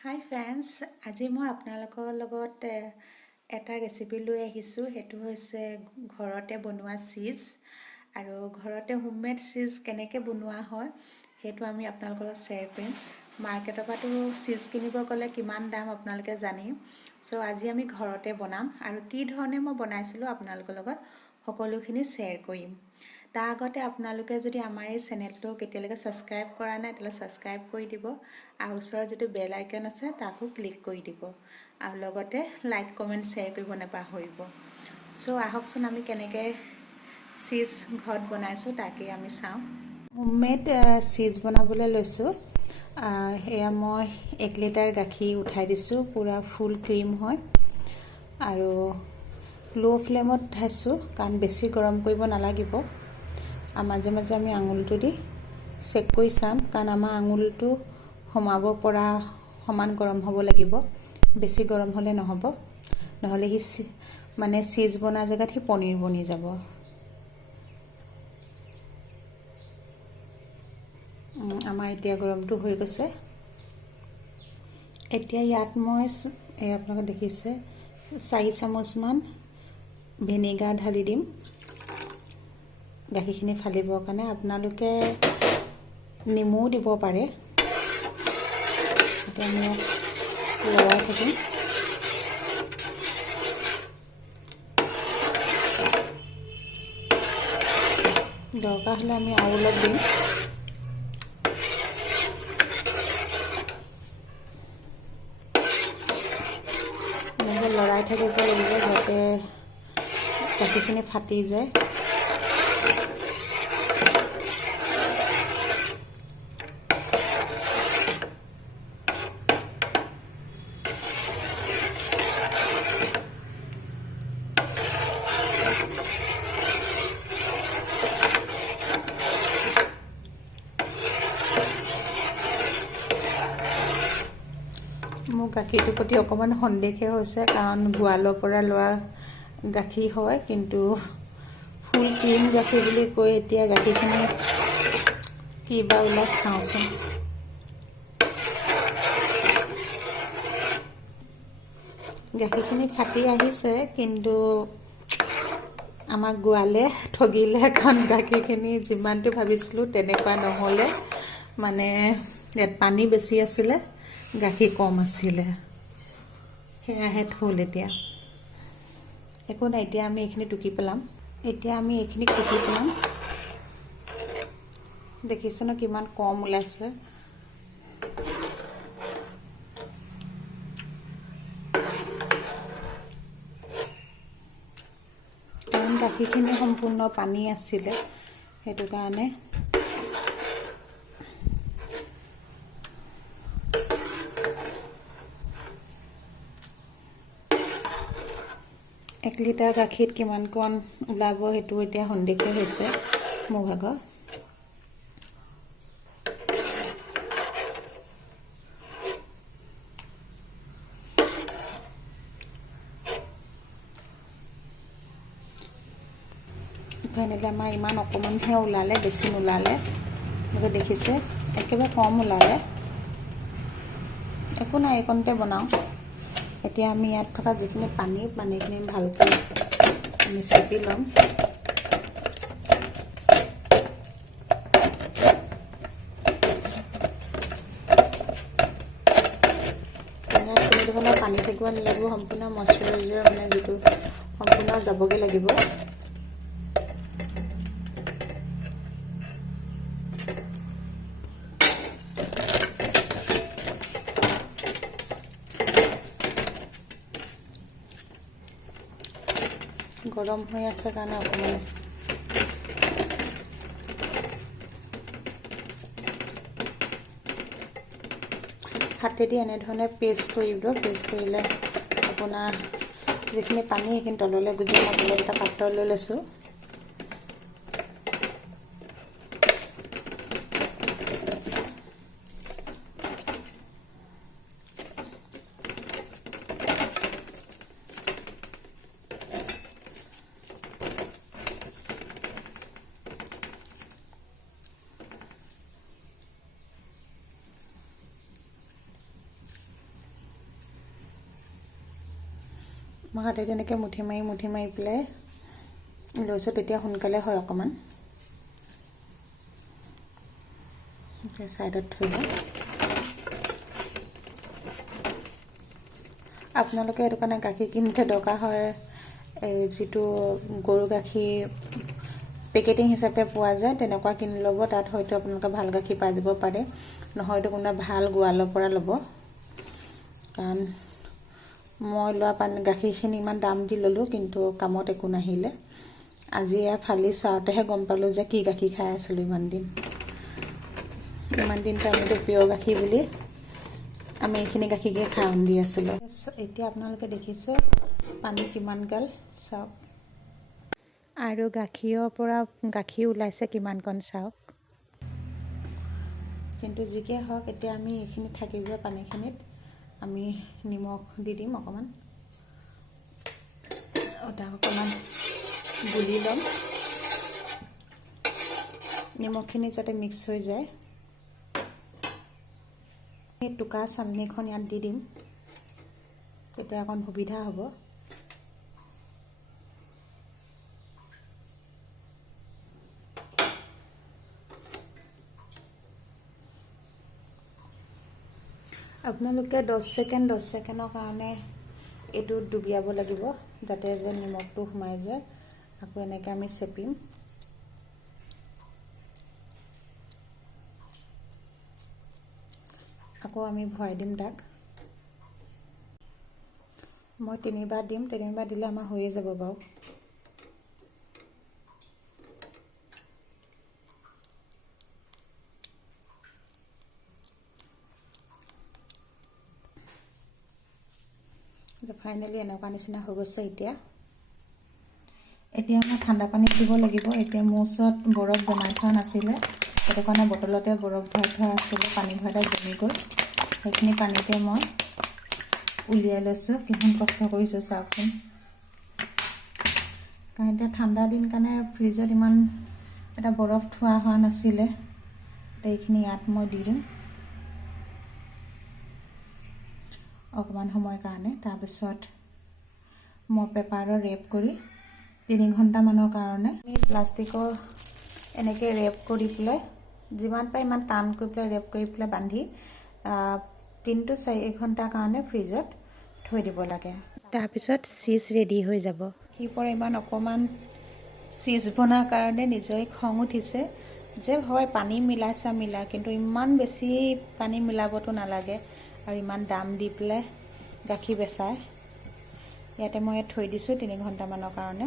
হাই friends, আজি মই আপোনালোকৰ লগত এটা ৰেচিপি লৈ আহিছোঁ। সেইটো হৈছে ঘৰতে বনোৱা চীজ। আৰু ঘৰতে হোমমেড চীজ কেনেকৈ বনোৱা হয় সেইটো আমি আপোনালোকৰ লগত শ্বেয়াৰ কৰিম। মাৰ্কেটৰ পৰাতো চীজ কিনিব গ'লে কিমান দাম আপোনালোকে জানেই। চ' আজি আমি ঘৰতে বনাম আৰু কি ধৰণে মই বনাইছিলোঁ আপোনালোকৰ লগত সকলোখিনি শ্বেয়াৰ কৰিম। তাৰ আগতে আপোনালোকে যদি আমাৰ এই চেনেলটো কেতিয়ালৈকে ছাবস্ক্ৰাইব কৰা নাই তেতিয়াহ'লে ছাবস্ক্ৰাইব কৰি দিব আৰু ওচৰত যিটো বেল আইকন আছে তাকো ক্লিক কৰি দিব আৰু লগতে লাইক কমেণ্ট শ্বেয়াৰ কৰিব নাপাহৰিব। চ' আহকচোন আমি কেনেকৈ চীজ ঘৰত বনাইছোঁ তাকেই আমি চাওঁ। হোমমেড চীজ বনাবলৈ লৈছোঁ। এয়া মই 1 লিটাৰ গাখীৰ উঠাই দিছোঁ, পূৰা ফুল ক্ৰীম হয় আৰু ল' ফ্লেমত উঠাইছোঁ কাৰণ বেছি গৰম কৰিব নালাগিব। মাজে মাজে আমি আঙুলটো দি চেক কৰি চাম কাৰণ আমাৰ আঙুলটো সোমাব পৰা সমান গৰম হ'ব লাগিব। বেছি গৰম হ'লে নহ'ব, নহ'লে সি মানে চীজ বনোৱা জেগাত সি পনীৰ বনি যাব। আমাৰ এতিয়া গৰমটো হৈ গৈছে। এতিয়া ইয়াত মই আপোনালোকে দেখিছে 4 চামুচমান ভিনেগাৰ ঢালি দিম গাখীৰখিনি ফালিবৰ কাৰণে। আপোনালোকে নেমুও দিব পাৰে। এতিয়া আমি লৰাই থাকিম। দৰকাৰ হ'লে আমি আৰু অলপ দিম। এনেকৈ লৰাই থাকিব লাগিব যাতে গাখীৰখিনি ফাটি যায়। মোৰ গাখীৰটোৰ প্ৰতি অকণমান সন্দেহহে হৈছে কাৰণ গোৱালৰ পৰা লোৱা গাখীৰ হয়, কিন্তু ফুল ক্ৰীম গাখীৰ বুলি কৈ এতিয়া গাখীৰখিনি কিবা ওলাই চাওঁচোন। গাখীৰখিনি ফাটি আহিছে কিন্তু আমাক গোৱালে ঠগিলে কাৰণ গাখীৰখিনি যিমানটো ভাবিছিলোঁ তেনেকুৱা নহ'লে। মানে ইয়াত পানী বেছি আছিলে, গাখীৰ কম আছিলে, সেয়াহে হ'ল। এতিয়া একো নাই, এতিয়া আমি এইখিনি টুকি পেলাম। কুটি পেলাম। দেখিছে ন কিমান কম ওলাইছে। কাৰণ গাখীৰখিনি সম্পূৰ্ণ পানী আছিলে, সেইটো কাৰণে। এক লিটাৰ গাখীৰত কিমান কণ ওলাব সেইটো এতিয়া সন্দেহ হৈছে মোৰ ভাগৰ। ফাইনেলি আমাৰ ইমান অকণমানহে ওলালে, বেছি নোলালে। এনেকৈ দেখিছে একেবাৰে কম ওলালে। একো নাই, এইকণতে বনাওঁ। এতিয়া আমি ইয়াত থকা যিখিনি পানীখিনি ভালকৈ আমি চেপি ল'ম। কোনো ধৰণৰ পানী থাকিব নালাগিব, সম্পূৰ্ণ মইশ্চাৰাইজাৰ মানে যিটো সম্পূৰ্ণ যাবগৈ লাগিব। গৰম হৈ আছে কাৰণে অকণমান হাতেদি এনেধৰণে পেষ্ট কৰিব। পেষ্ট কৰিলে আপোনাৰ যিখিনি পানী সেইখিনি তললৈ গুজি মই বেলেগ এটা পাত্ৰ লৈ লৈছোঁ। মই হাতে তেনেকৈ মুঠি মাৰি পেলাই লৈছোঁ, তেতিয়া সোনকালে হয় অকণমান। ছাইডত থৈ দিওঁ। আপোনালোকে এইটো কাৰণে গাখীৰ কিনোতে দৰকাৰ হয় এই যিটো গৰু গাখীৰ পেকেটিং হিচাপে পোৱা যায় তেনেকুৱা কিনি ল'ব। তাত হয়তো আপোনালোকে ভাল গাখীৰ পাই যাব পাৰে, নহয়তো কোনোবা ভাল গোৱালৰ পৰা ল'ব। কাৰণ মই লোৱা গাখীৰখিনি ইমান দাম দি ল'লোঁ, কিন্তু কামত একো নাহিলে। আজি এয়া ফালি চাওঁতেহে গম পালোঁ যে কি গাখীৰ খাই আছিলোঁ ইমান দিনটো আমিতো পিয়ৰ গাখীৰ বুলি আমি এইখিনি গাখীৰকে খাওঁ দি আছিলোঁ। এতিয়া আপোনালোকে দেখিছে পানী কিমান গাল চাওক, আৰু গাখীৰৰ পৰা গাখীৰ ওলাইছে কিমানকণ চাওক। কিন্তু যিকে হওক, এতিয়া আমি এইখিনি থাকি যোৱা পানীখিনিত আমি নিমখ দি দিম অকণমান। তাক অকণমান গুলি ল'ম, নিমখখিনি যাতে মিক্স হৈ যায়। এই টুকা চালনীখন ইয়াত দি দিম, তেতিয়া অকণ সুবিধা হ'ব। আপোনালোকে 10 ছেকেণ্ডৰ কাৰণে এইটো ডুবিয়াব লাগিব, যাতে যে নিমখটো সোমাই যায়। আকৌ এনেকৈ আমি চেপিম। আকৌ আমি ভৰাই দিম তাক। মই 3বাৰ দিম, 3বাৰ দিলে আমাৰ হৈয়ে যাব বাৰু। ফাইনেলি এনেকুৱা নিচিনা হৈ গৈছে। এতিয়া মই ঠাণ্ডা পানীত দিব লাগিব। এতিয়া মোৰ ওচৰত বৰফ জমাই থোৱা নাছিলে, সেইটো কাৰণে বটলতে বৰফ ভৰাই থোৱা আছিলে, পানী ভৰাই জমি গ'ল। সেইখিনি পানীতে মই উলিয়াই লৈছোঁ। কিমান কষ্ট কৰিছোঁ চাওকচোন। কাৰণ এতিয়া ঠাণ্ডা দিন কাৰণে ফ্ৰিজত ইমান এটা বৰফ থোৱা হোৱা নাছিলে। এইখিনি ইয়াত মই দি দিম অকণমান সময়ৰ কাৰণে। তাৰপিছত মই পেপাৰৰ ৰেপ কৰি 3 ঘণ্টামানৰ কাৰণে আমি প্লাষ্টিকৰ এনেকৈ ৰেপ কৰি পেলাই, যিমান পাই ইমান টান কৰি পেলাই ৰেপ কৰি পেলাই বান্ধি 3 to 4 ঘণ্টাৰ কাৰণে ফ্ৰিজত থৈ দিব লাগে। তাৰপিছত চীজ ৰেডি হৈ যাব। সি পৰা ইমান অকণমান চীজ বনোৱাৰ কাৰণে নিজৰে খং উঠিছে যে হয় পানী মিলাইছা কিন্তু ইমান বেছি পানী মিলাবতো নালাগে, আৰু ইমান দাম দি পেলাই গাখীৰ বেচায়। ইয়াতে মই থৈ দিছোঁ 3 ঘণ্টামানৰ কাৰণে।